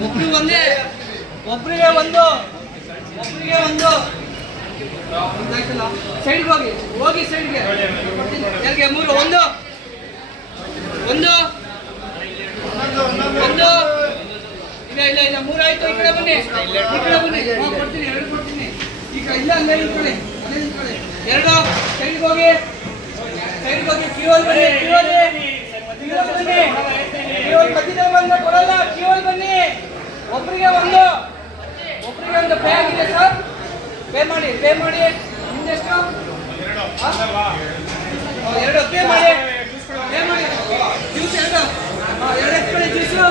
ಒಬ್ರಿಗೆ ಒಂದೇ ಒಬ್ರಿಗೆ ಒಂದು ಒಬ್ರಿಗೆ ಒಂದು ಸೈಡ್ಗೆ ಹೋಗಿ ಹೋಗಿ ಸೈಡ್ಗೆ ಎಲ್ಲಿಗೆ ಮೂರು ಒಂದು ಒಂದು ಒಂದು ಇಲ್ಲ ಇಲ್ಲ ಇಲ್ಲ ಮೂರು ಆಯ್ತು, ಈ ಕಡೆ ಬನ್ನಿ. ಈ ಕಡೆ ಬನ್ನಿ. ಕೊಡ್ತೀನಿ ಎರಡು ಕೊಡ್ತೀನಿ ಈಗ ಇಲ್ಲ ನಿಂತ್ಕೊಳ್ಳಿ ಅಲ್ಲೇ ನಿಂತ್ಕೊಳ್ಳಿ ಎರಡು, ಸೈಡ್ಗೆ ಹೋಗಿ. ಸೈಡ್ಗೆ ಹೋಗಿ ಕ್ಯೂವಲ್ ಬನ್ನಿ ಕ್ಯೂವಲ್ ಕ್ಯೂವಲ್ ಬನ್ನಿ. ಕ್ಯೂವಲ್ ಬಂದ ಕೊಡಲ್ಲ ಬನ್ನಿ. ಒಬ್ರಿಗೆ ಒಂದು. ಒಬ್ರಿಗೆ ಒಂದು ಪೇ ಆಗಿದೆ ಸರ್ ಪೇ ಮಾಡಿ ಪೇ ಮಾಡಿ. ನಿಮ್ದೆಷ್ಟು ಎರಡು ಪೇ ಮಾಡಿ. ಪೇ ಮಾಡಿ. ಜ್ಯೂಸ್ ಎರಡು. ಎರಡು ಎತ್ಕೊಳ್ಳಿ ಜ್ಯೂಸು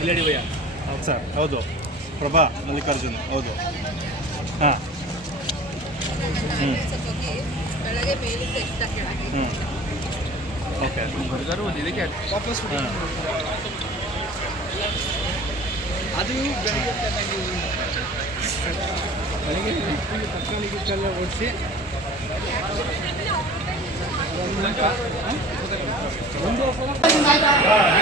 ಇಲ್ಲಡಿ ಭಯ್ಯ. ಹೌದು ಸರ್, ಹೌದು. ಪ್ರಭಾ ಮಲ್ಲಿಕಾರ್ಜುನ್, ಹೌದು. ಹಾಂ. ಹ್ಞೂ ಹ್ಞೂ ಓಕೆ ವಾಪಸ್ ಬಿಡಿ. ಹಾಂ. ಅದು ಬೆಳಿಗ್ಗೆ ತರಕಾರಿ ಗಿಟ್ಟೆಲ್ಲ ಓಡಿಸಿ ಒಂದು ಬೇರೆ